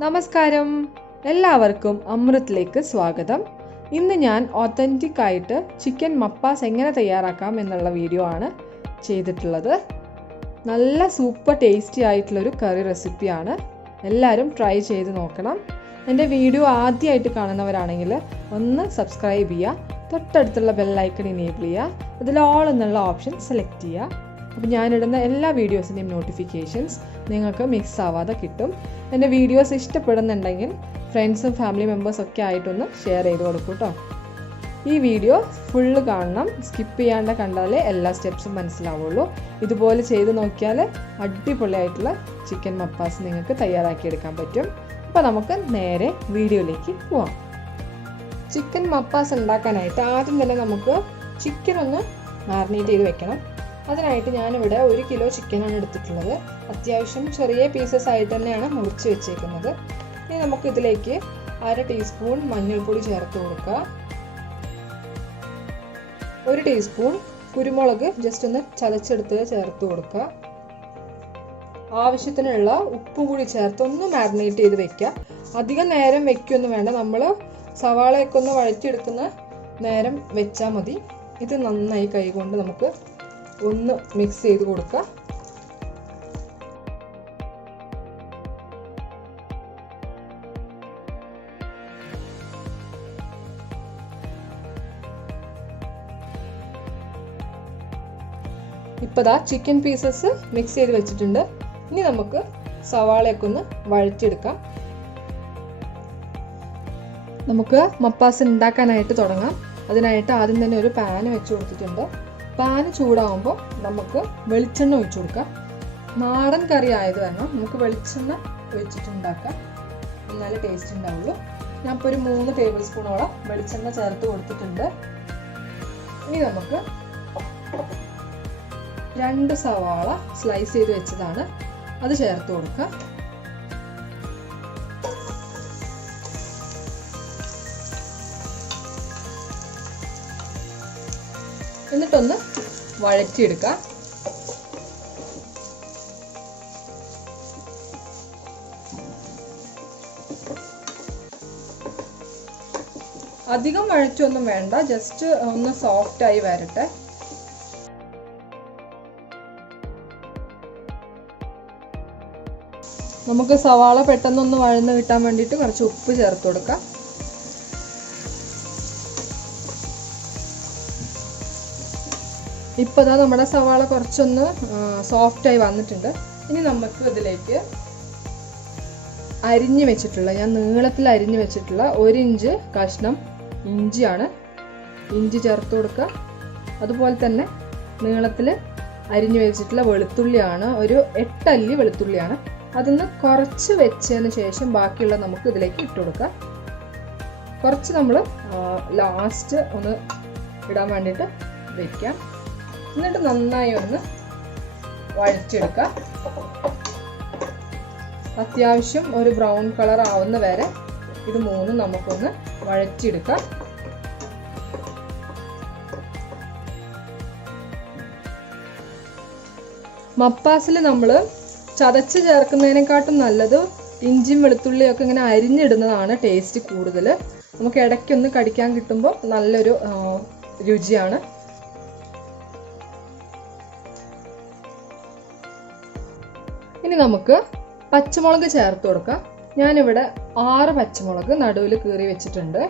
നമസ്കാരം, എല്ലാവർക്കും അമൃത്തിലേക്ക് സ്വാഗതം. ഇന്ന് ഞാൻ ഓതൻറ്റിക് ആയിട്ട് ചിക്കൻ മപ്പാസ് എങ്ങനെ തയ്യാറാക്കാം എന്നുള്ള വീഡിയോ ആണ് ചെയ്തിട്ടുള്ളത്. നല്ല സൂപ്പർ ടേസ്റ്റി ആയിട്ടുള്ളൊരു കറി റെസിപ്പിയാണ്. എല്ലാവരും ട്രൈ ചെയ്ത് നോക്കണം. എൻ്റെ വീഡിയോ ആദ്യമായിട്ട് കാണുന്നവരാണെങ്കിൽ ഒന്ന് സബ്സ്ക്രൈബ് ചെയ്യുക, തൊട്ടടുത്തുള്ള ബെല്ലൈക്കൺ എനേബിൾ ചെയ്യുക, അതിൽ ഓൾ എന്നുള്ള ഓപ്ഷൻ സെലക്ട് ചെയ്യുക. അപ്പോൾ ഞാനിടുന്ന എല്ലാ വീഡിയോസിൻ്റെയും നോട്ടിഫിക്കേഷൻസ് നിങ്ങൾക്ക് മിക്സ് ആവാതെ കിട്ടും. എൻ്റെ വീഡിയോസ് ഇഷ്ടപ്പെടുന്നുണ്ടെങ്കിൽ ഫ്രണ്ട്സും ഫാമിലി മെമ്പേഴ്സൊക്കെ ആയിട്ടൊന്ന് ഷെയർ ചെയ്ത് കൊടുക്കും കേട്ടോ. ഈ വീഡിയോ ഫുള്ള് കാണണം, സ്കിപ്പ് ചെയ്യാണ്ട് കണ്ടാലേ എല്ലാ സ്റ്റെപ്സും മനസ്സിലാവുള്ളൂ. ഇതുപോലെ ചെയ്ത് നോക്കിയാൽ അടിപൊളിയായിട്ടുള്ള ചിക്കൻ മപ്പാസ് നിങ്ങൾക്ക് തയ്യാറാക്കിയെടുക്കാൻ പറ്റും. അപ്പോൾ നമുക്ക് നേരെ വീഡിയോയിലേക്ക് പോവാം. ചിക്കൻ മപ്പാസ് ഉണ്ടാക്കാനായിട്ട് ആദ്യം തന്നെ നമുക്ക് ചിക്കൻ ഒന്ന് മാറിനേറ്റ് ചെയ്ത് വെക്കണം. അതിനായിട്ട് ഞാനിവിടെ 1 കിലോ ചിക്കനാണ് എടുത്തിട്ടുള്ളത്. അത്യാവശ്യം ചെറിയ പീസസ് ആയിട്ട് തന്നെയാണ് മുറിച്ച് വെച്ചേക്കുന്നത്. ഇനി നമുക്ക് ഇതിലേക്ക് 1/2 ടീസ്പൂൺ മഞ്ഞൾപ്പൊടി ചേർത്ത് കൊടുക്കുക. 1 ടീസ്പൂൺ കുരുമുളക് ജസ്റ്റ് ഒന്ന് ചതച്ചെടുത്ത് ചേർത്ത് കൊടുക്കുക. ആവശ്യത്തിനുള്ള ഉപ്പും കൂടി ചേർത്ത് ഒന്ന് മാരിനേറ്റ് ചെയ്ത് വെക്കുക. അധികം നേരം വെക്കൊന്നും വേണ്ട, നമ്മൾ സവാളയൊക്കെ ഒന്ന് വഴറ്റിയെടുക്കുന്ന നേരം വെച്ചാൽ മതി. ഇത് നന്നായി കൈകൊണ്ട് നമുക്ക് ഒന്ന് മിക്സ് ചെയ്ത് കൊടുക്കുക. ഇപ്പോൾ ദാ ചിക്കൻ പീസസ് മിക്സ് ചെയ്ത് വെച്ചിട്ടുണ്ട്. ഇനി നമുക്ക് സവാളയൊക്കെ ഒന്ന് വഴറ്റിയെടുക്കാം. നമുക്ക് മപ്പാസ് ഉണ്ടാക്കാനായിട്ട് തുടങ്ങാം. അതിനായിട്ട് ആദ്യം തന്നെ ഒരു പാൻ വെച്ച് കൊടുത്തിട്ടുണ്ട്. പാൻ ചൂടാവുമ്പോൾ നമുക്ക് വെളിച്ചെണ്ണ ഒഴിച്ചു കൊടുക്കാം. നാടൻ കറി ആയത് കാരണം നമുക്ക് വെളിച്ചെണ്ണ ഒഴിച്ചിട്ടുണ്ടാക്കാം, എന്നാലേ ടേസ്റ്റ് ഉണ്ടാവുള്ളൂ. ഞാൻ ഇപ്പോൾ ഒരു 3 ടേബിൾ സ്പൂണോളം വെളിച്ചെണ്ണ ചേർത്ത് കൊടുത്തിട്ടുണ്ട്. ഇനി നമുക്ക് 2 സവാള സ്ലൈസ് ചെയ്ത് വെച്ചതാണ്, അത് ചേർത്ത് കൊടുക്കാം. എന്നിട്ടൊന്ന് വഴറ്റിയെടുക്കാം. അധികം വഴറ്റൊന്നും വേണ്ട, ജസ്റ്റ് ഒന്ന് സോഫ്റ്റ് ആയി വരട്ടെ. നമുക്ക് സവാള പെട്ടെന്നൊന്ന് വഴന്ന് കിട്ടാൻ വേണ്ടിയിട്ട് കുറച്ച് ഉപ്പ് ചേർത്ത് കൊടുക്കാം. ഇപ്പോൾ ഇതാ നമ്മുടെ സവാള കുറച്ചൊന്ന് സോഫ്റ്റായി വന്നിട്ടുണ്ട്. ഇനി നമുക്ക് ഇതിലേക്ക് അരിഞ്ഞു വെച്ചിട്ടുള്ള, ഞാൻ നീളത്തിൽ അരിഞ്ഞു വെച്ചിട്ടുള്ള 1 ഇഞ്ച് കഷ്ണം ഇഞ്ചിയാണ്, ഇഞ്ചി ചേർത്ത് കൊടുക്കുക. അതുപോലെ തന്നെ നീളത്തിൽ അരിഞ്ഞു വെച്ചിട്ടുള്ള വെളുത്തുള്ളിയാണ്, ഒരു 8 അല്ലി വെളുത്തുള്ളിയാണ്. അതിന്ന് കുറച്ച് വെച്ചതിന് ശേഷം ബാക്കിയുള്ള നമുക്ക് ഇതിലേക്ക് ഇട്ട് കൊടുക്കാം. കുറച്ച് നമ്മൾ ലാസ്റ്റ് ഒന്ന് ഇടാൻ വേണ്ടിയിട്ട് വയ്ക്കാം. എന്നിട്ട് നന്നായി ഒന്ന് വഴറ്റിയെടുക്കുക. അത്യാവശ്യം ഒരു ബ്രൗൺ കളർ ആവുന്ന വരെ ഇത് മൂന്നും നമുക്കൊന്ന് വഴറ്റിയെടുക്കാം. മപ്പാസിൽ നമ്മൾ ചതച്ച് ചേർക്കുന്നതിനെക്കാട്ടും നല്ലത് ഇഞ്ചിയും വെളുത്തുള്ളിയൊക്കെ ഇങ്ങനെ അരിഞ്ഞിടുന്നതാണ് ടേസ്റ്റ് കൂടുതൽ. നമുക്ക് ഇടയ്ക്കൊന്ന് കടിക്കാൻ കിട്ടുമ്പോൾ നല്ലൊരു രുചിയാണ്. ഇനി നമുക്ക് പച്ചമുളക് ചേർത്ത് കൊടുക്കാം. ഞാനിവിടെ 6 പച്ചമുളക് നടുവിൽ കീറി വെച്ചിട്ടുണ്ട്.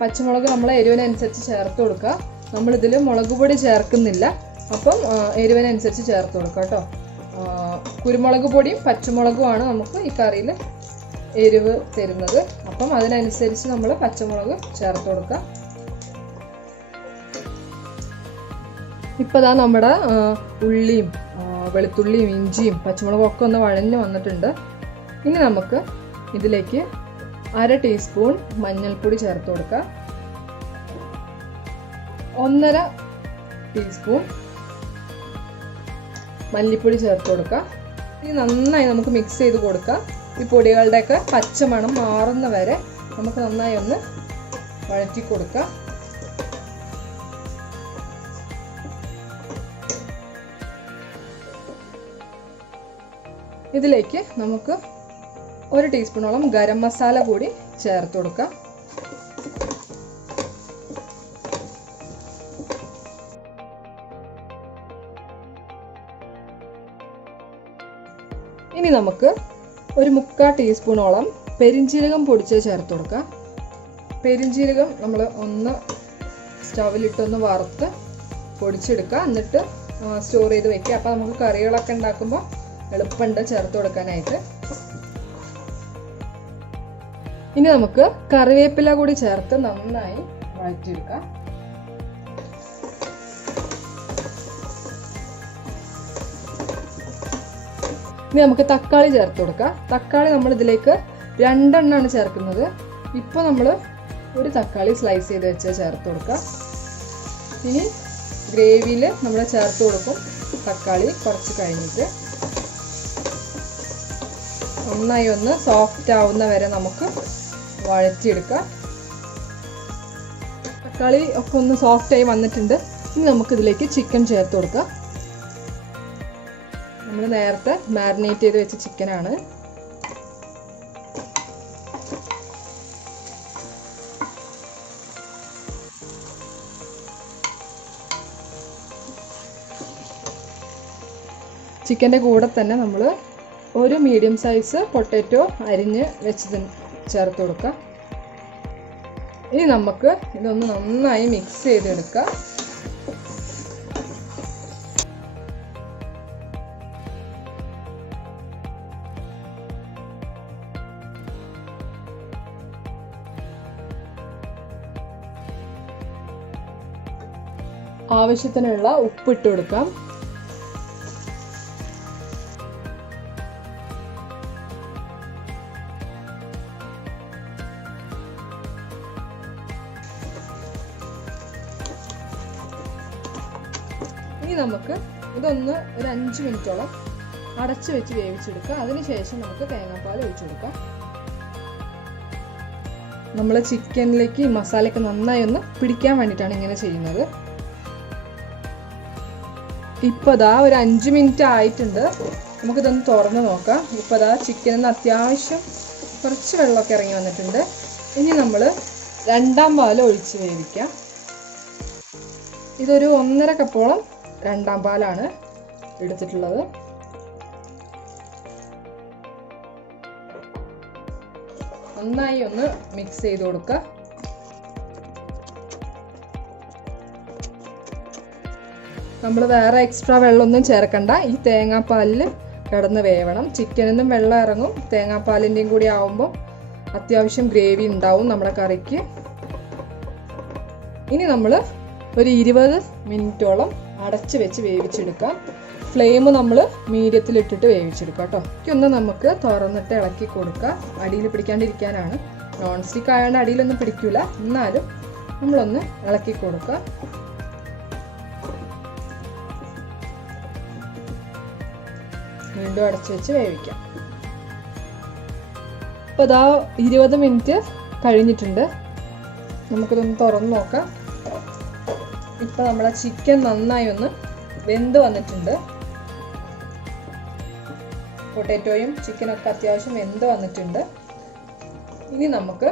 പച്ചമുളക് നമ്മളെ എരിവിനനുസരിച്ച് ചേർത്ത് കൊടുക്കുക. നമ്മളിതിൽ മുളക് പൊടി ചേർക്കുന്നില്ല, അപ്പം എരിവിനനുസരിച്ച് ചേർത്ത് കൊടുക്കുക കേട്ടോ. കുരുമുളക് പൊടിയും പച്ചമുളകുമാണ് നമുക്ക് ഈ കറിയിൽ എരിവ് തരുന്നത്, അപ്പം അതിനനുസരിച്ച് നമ്മൾ പച്ചമുളക് ചേർത്ത് കൊടുക്കുക. ഇപ്പോൾ ദാ നമ്മുടെ ഉള്ളിയും വെളുത്തുള്ളിയും ഇഞ്ചിയും പച്ചമുളകും ഒക്കെ ഒന്ന് വഴഞ്ഞ് വന്നിട്ടുണ്ട്. ഇനി നമുക്ക് ഇതിലേക്ക് 1/2 ടീസ്പൂൺ മഞ്ഞൾപ്പൊടി ചേർത്ത് കൊടുക്കുക. 1/2 ടീസ്പൂൺ മല്ലിപ്പൊടി ചേർത്ത് കൊടുക്കുക. ഇനി നന്നായി നമുക്ക് മിക്സ് ചെയ്ത് കൊടുക്കുക. ഈ പൊടികളുടെയൊക്കെ പച്ചമണം മാറുന്ന വരെ നമുക്ക് നന്നായി ഒന്ന് വഴറ്റി കൊടുക്കുക. ഇതിലേക്ക് നമുക്ക് 1 ടീസ്പൂണോളം ഗരം മസാല കൂടി ചേർത്ത് കൊടുക്കാം. ഇനി നമുക്ക് 1/4 ടീസ്പൂണോളം പെരിഞ്ജീരകം പൊടിച്ച് ചേർത്ത് കൊടുക്കാം. പെരിഞ്ജീരകം നമ്മൾ ഒന്ന് സ്റ്റൗവിലിട്ടൊന്ന് വറുത്ത് പൊടിച്ചെടുക്കുക, എന്നിട്ട് സ്റ്റോർ ചെയ്ത് വെക്കുക. അപ്പോൾ നമുക്ക് കറികളൊക്കെ ഉണ്ടാക്കുമ്പോൾ എളുപ്പമുണ്ട് ചേർത്ത് കൊടുക്കാനായിട്ട്. ഇനി നമുക്ക് കറിവേപ്പില കൂടി ചേർത്ത് നന്നായി വഴറ്റിയെടുക്കാം. ഇനി നമുക്ക് തക്കാളി ചേർത്ത് കൊടുക്കാം. തക്കാളി നമ്മൾ ഇതിലേക്ക് 2 എണ്ണമാണ് ചേർക്കുന്നത്. ഇപ്പോൾ നമ്മൾ 1 തക്കാളി സ്ലൈസ് ചെയ്ത് വെച്ച് ചേർത്ത് കൊടുക്കാം. ഇനി ഗ്രേവിയിൽ നമ്മൾ ചേർത്ത് കൊടുക്കും തക്കാളി കുറച്ച് കഴിഞ്ഞിട്ട്. നന്നായി ഒന്ന് സോഫ്റ്റ് ആവുന്ന വരെ നമുക്ക് വഴറ്റിയെടുക്കാം. തക്കാളി ഒക്കെ ഒന്ന് സോഫ്റ്റായി വന്നിട്ടുണ്ട്. ഇനി നമുക്കിതിലേക്ക് ചിക്കൻ ചേർത്ത് കൊടുക്കാം. നമ്മൾ നേരത്തെ മാരിനേറ്റ് ചെയ്ത് വെച്ച ചിക്കനാണ്. ചിക്കൻ്റെ കൂടെ തന്നെ നമ്മൾ 1 മീഡിയം സൈസ് പൊട്ടാറ്റോ അരിഞ്ഞ് വെച്ച് ചേർത്ത് കൊടുക്കുക. ഇനി നമുക്ക് ഇതൊന്ന് നന്നായി മിക്സ് ചെയ്തെടുക്കാം. ആവശ്യത്തിനുള്ള ഉപ്പിട്ട് കൊടുക്കാം. ഇനി നമുക്ക് ഇതൊന്ന് ഒരു 5 മിനിറ്റോളം അടച്ചു വെച്ച് വേവിച്ചെടുക്കാം. അതിനുശേഷം നമുക്ക് തേങ്ങാപ്പാൽ ഒഴിച്ചു കൊടുക്കാം. നമ്മൾ ചിക്കനിലേക്ക് ഈ മസാലയൊക്കെ നന്നായി ഒന്ന് പിടിക്കാൻ വേണ്ടിയിട്ടാണ് ഇങ്ങനെ ചെയ്യുന്നത്. ഇപ്പോൾ ദാ ഒരു 5 മിനിറ്റ് ആയിട്ടുണ്ട്. നമുക്കിതൊന്ന് തുറന്ന് നോക്കാം. ഇപ്പോൾ ദാ ചിക്കനിൽ നിന്ന് അത്യാവശ്യം കുറച്ച് വെള്ളമൊക്കെ ഇറങ്ങി വന്നിട്ടുണ്ട്. ഇനി നമ്മൾ 2ാം പാൽ ഒഴിച്ച് വേവിക്കാം. ഇതൊരു 1.5 കപ്പോളം 2ാം പാലാണ് എടുത്തിട്ടുള്ളത്. നന്നായി ഒന്ന് മിക്സ് ചെയ്ത് കൊടുക്കുക. നമ്മൾ വേറെ എക്സ്ട്രാ വെള്ളമൊന്നും ചേർക്കണ്ട. ഈ തേങ്ങാപ്പാലിൽ കിടന്ന് വേവണം. ചിക്കനിൽ നിന്നും വെള്ളം ഇറങ്ങും. തേങ്ങാപ്പാലിൻ്റെയും കൂടി ആവുമ്പോൾ അത്യാവശ്യം ഗ്രേവി ഉണ്ടാവും നമ്മുടെ കറിക്ക്. ഇനി നമ്മൾ ഒരു 20 മിനിറ്റോളം അടച്ച് വെച്ച് വേവിച്ചെടുക്കാം. ഫ്ലെയിം നമ്മൾ മീഡിയത്തിലിട്ടിട്ട് വേവിച്ചെടുക്കാം കേട്ടോ. ഒന്ന് നമുക്ക് തുറന്നിട്ട് ഇളക്കി കൊടുക്കാം. അടിയിൽ പിടിക്കാണ്ടിരിക്കാനാണ്. നോൺ സ്റ്റിക്ക് ആയതുകൊണ്ട് അടിയിലൊന്നും പിടിക്കില്ല. എന്നാലും നമ്മളൊന്ന് ഇളക്കി കൊടുക്കുക. വീണ്ടും അടച്ചു വെച്ച് വേവിക്കാം. ഇപ്പോൾ ഇതാ 20 മിനിറ്റ് കഴിഞ്ഞിട്ടുണ്ട്. നമുക്കിതൊന്ന് തുറന്ന് നോക്കാം. ഇപ്പോൾ നമ്മളെ ചിക്കൻ നന്നായി ഒന്ന് വെന്ത് വന്നിട്ടുണ്ട്. പൊട്ടാറ്റോയും ചിക്കനൊക്കെ അത്യാവശ്യം വെന്ത് വന്നിട്ടുണ്ട്. ഇനി നമുക്ക്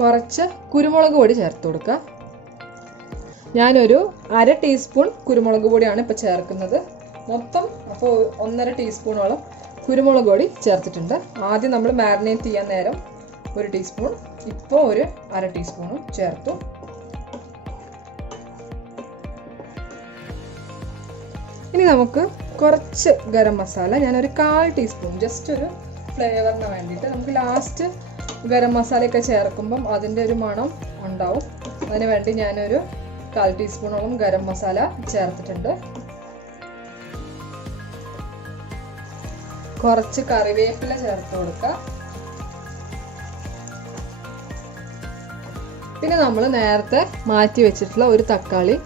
കുറച്ച് കുരുമുളക് പൊടി ചേർത്ത് കൊടുക്കാം. ഞാനൊരു 1/2 ടീസ്പൂൺ കുരുമുളക് പൊടിയാണ് ഇപ്പോൾ ചേർക്കുന്നത്. മൊത്തം അപ്പോൾ 1.5 ടീസ്പൂണോളം കുരുമുളക് പൊടി ചേർത്തിട്ടുണ്ട്. ആദ്യം നമ്മൾ മാരിനേറ്റ് ചെയ്യാൻ നേരം 1 ടീസ്പൂൺ, ഇപ്പോൾ ഒരു 1/2 ടീസ്പൂണും ചേർത്തു. ഇനി നമുക്ക് കുറച്ച് ഗരം മസാല, ഞാനൊരു 1/4 ടീസ്പൂൺ, ജസ്റ്റ് ഒരു ഫ്ലേവറിന് വേണ്ടിയിട്ട്. നമുക്ക് ലാസ്റ്റ് ഗരം മസാലയൊക്കെ ചേർക്കുമ്പം അതിൻ്റെ ഒരു മണം ഉണ്ടാവും. അതിന് വേണ്ടി ഞാനൊരു 1/4 ടീസ്പൂണോളം ഗരം മസാല ചേർത്തിട്ടുണ്ട്. കുറച്ച് കറിവേപ്പില ചേർത്ത് കൊടുക്കുക. പിന്നെ നമ്മൾ നേരത്തെ മാറ്റി വെച്ചിട്ടുള്ള ഒരു തക്കാളി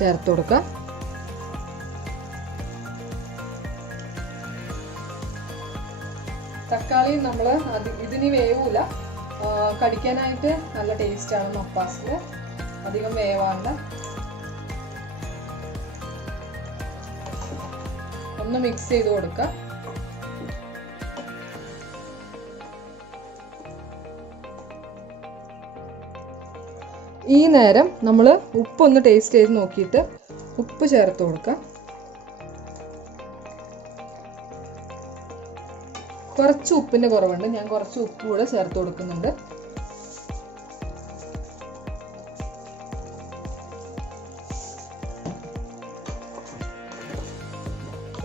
ചേർത്ത് കൊടുക്കുക. തക്കാളി നമ്മൾ ഇതിന് വേവൂല, കടിക്കാനായിട്ട് നല്ല ടേസ്റ്റാണ് മപ്പാസിൽ. അധികം വേവാണ്ട. ഒന്ന് മിക്സ് ചെയ്ത് കൊടുക്കുക. ഈ നേരം നമ്മൾ ഉപ്പൊന്ന് ടേസ്റ്റ് ചെയ്ത് നോക്കിയിട്ട് ഉപ്പ് ചേർത്ത് കൊടുക്കുക. കുറച്ച് ഉപ്പിൻ്റെ കുറവുണ്ട്, ഞാൻ കുറച്ച് ഉപ്പ് കൂടെ ചേർത്ത് കൊടുക്കുന്നുണ്ട്.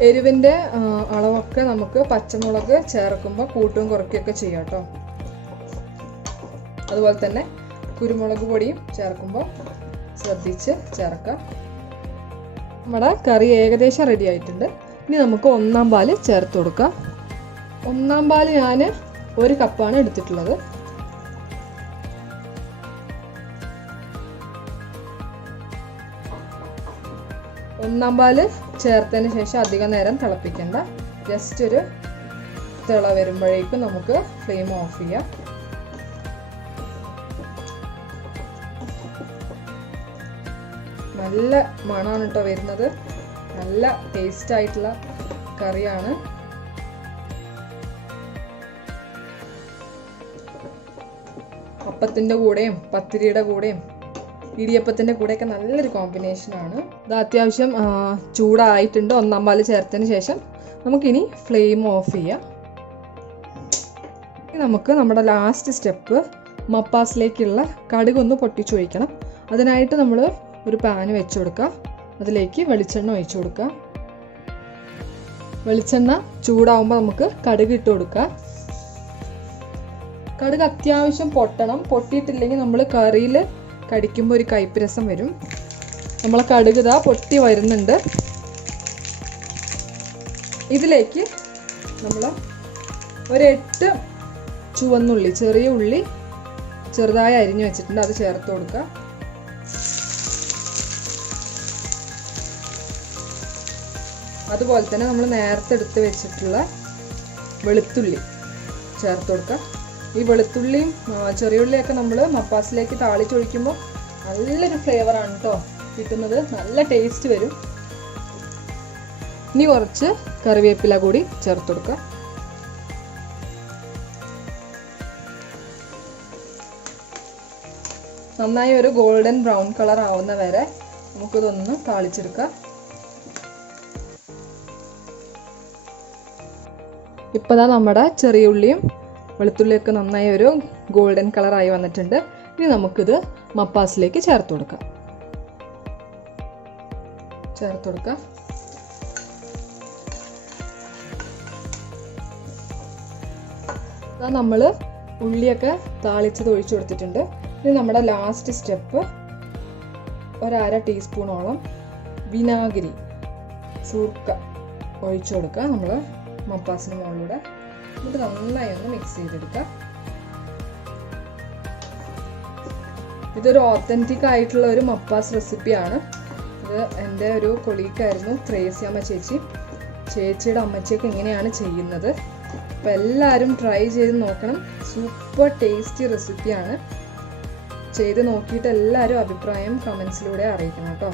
എരിവിൻ്റെ അളവൊക്കെ നമുക്ക് പച്ചമുളക് ചേർക്കുമ്പോൾ കൂട്ടും കുറയ്ക്കുകയൊക്കെ ചെയ്യാം കേട്ടോ. അതുപോലെ തന്നെ കുരുമുളക് പൊടിയും ചേർക്കുമ്പോൾ ശ്രദ്ധിച്ച് ചേർക്കാം. നമ്മുടെ കറി ഏകദേശം റെഡി ആയിട്ടുണ്ട്. ഇനി നമുക്ക് ഒന്നാം പാല് ചേർത്ത് കൊടുക്കാം. ഒന്നാം പാല് ഞാൻ 1 കപ്പാണ് എടുത്തിട്ടുള്ളത്. ഒന്നാം പാല് ചേർത്തതിന് ശേഷം അധികം നേരം തിളപ്പിക്കണ്ട. ജസ്റ്റ് ഒരു തിള വരുമ്പോഴേക്കും നമുക്ക് ഫ്ലെയിം ഓഫ് ചെയ്യാം. നല്ല മണമാണ് കേട്ടോ വരുന്നത്. നല്ല ടേസ്റ്റ് ആയിട്ടുള്ള കറിയാണ്. അപ്പത്തിൻ്റെ കൂടെയും പത്തിരിയുടെ കൂടെയും ഇടിയപ്പത്തിൻ്റെ കൂടെയൊക്കെ നല്ലൊരു കോമ്പിനേഷനാണ്. ഇത് അത്യാവശ്യം ചൂടായിട്ടുണ്ട്. ഒന്നാം പാല് ചേർത്തതിന് ശേഷം നമുക്കിനി ഫ്ലെയിം ഓഫ് ചെയ്യാം. നമുക്ക് നമ്മുടെ ലാസ്റ്റ് സ്റ്റെപ്പ് മപ്പാസിലേക്കുള്ള കടുകൊന്ന് പൊട്ടിച്ചൊഴിക്കണം. അതിനായിട്ട് നമ്മൾ ഒരു പാന് വെച്ച് കൊടുക്കുക. അതിലേക്ക് വെളിച്ചെണ്ണ ഒഴിച്ചു കൊടുക്കുക. വെളിച്ചെണ്ണ ചൂടാവുമ്പോൾ നമുക്ക് കടുക് ഇട്ട് കൊടുക്കുക. കടുക് അത്യാവശ്യം പൊട്ടണം. പൊട്ടിയിട്ടില്ലെങ്കിൽ നമ്മൾ കറിയിൽ കടിക്കുമ്പോൾ ഒരു കയ്പ്പ് രസം വരും. നമ്മളെ കടുക് ഇതാ പൊട്ടി വരുന്നുണ്ട്. ഇതിലേക്ക് നമ്മൾ ഒരു 8 ചുവന്നുള്ളി, ചെറിയ ഉള്ളി ചെറുതായി അരിഞ്ഞു വെച്ചിട്ടുണ്ട്, അത് ചേർത്ത് കൊടുക്കുക. അതുപോലെ തന്നെ നമ്മൾ നേരത്തെ എടുത്ത് വെച്ചിട്ടുള്ള വെളുത്തുള്ളി ചേർത്ത് കൊടുക്കുക. ഈ വെളുത്തുള്ളിയും ചെറിയ ഉള്ളിയൊക്കെ നമ്മൾ മപ്പാസിലേക്ക് താളിച്ചൊഴിക്കുമ്പോൾ നല്ലൊരു ഫ്ലേവറാണ് കേട്ടോ കിട്ടുന്നത്. നല്ല ടേസ്റ്റ് വരും. ഇനി കുറച്ച് കറിവേപ്പില കൂടി ചേർത്ത് കൊടുക്കുക. നന്നായി ഒരു ഗോൾഡൻ ബ്രൗൺ കളർ ആവുന്ന വരെ നമുക്കിതൊന്ന് താളിച്ചെടുക്കാം. ഇപ്പോൾ ദാ നമ്മുടെ ചെറിയ ഉള്ളിയും വെളുത്തുള്ളിയൊക്കെ നന്നായി ഒരു ഗോൾഡൻ കളറായി വന്നിട്ടുണ്ട്. ഇനി നമുക്കിത് മപ്പാസിലേക്ക് ചേർത്ത് കൊടുക്കാം. നമ്മൾ ഉള്ളിയൊക്കെ താളിച്ചത് ഒഴിച്ചു കൊടുത്തിട്ടുണ്ട്. ഇനി നമ്മുടെ ലാസ്റ്റ് സ്റ്റെപ്പ്, 1/2 ടീസ്പൂണോളം വിനാഗിരി സൂർക്ക ഒഴിച്ചു കൊടുക്കുക നമ്മൾ മപ്പാസിന് മുകളിലൂടെ. എന്നിട്ട് നന്നായി ഒന്ന് മിക്സ് ചെയ്തെടുക്കുക. ഇതൊരു ഓത്തൻറ്റിക് ആയിട്ടുള്ള ഒരു മപ്പാസ് റെസിപ്പിയാണ്. ഇത് എൻ്റെ ഒരു കൊളീഗായിരുന്നു, ത്രേസ്യാമ്മ ചേച്ചി. ചേച്ചിയുടെ അമ്മച്ചിയൊക്കെ ഇങ്ങനെയാണ് ചെയ്യുന്നത്. അപ്പോൾ എല്ലാവരും ട്രൈ ചെയ്ത് നോക്കണം. സൂപ്പർ ടേസ്റ്റി റെസിപ്പിയാണ്. ചെയ്ത് നോക്കിയിട്ട് എല്ലാവരും അഭിപ്രായം കമൻസിലൂടെ അറിയിക്കണം കേട്ടോ.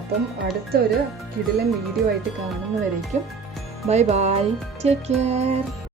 അപ്പം അടുത്തൊരു കിടിലൻ വീഡിയോ ആയിട്ട് കാണുന്നവരേക്കും ബൈ ബൈ, ടേക്ക് കെയർ.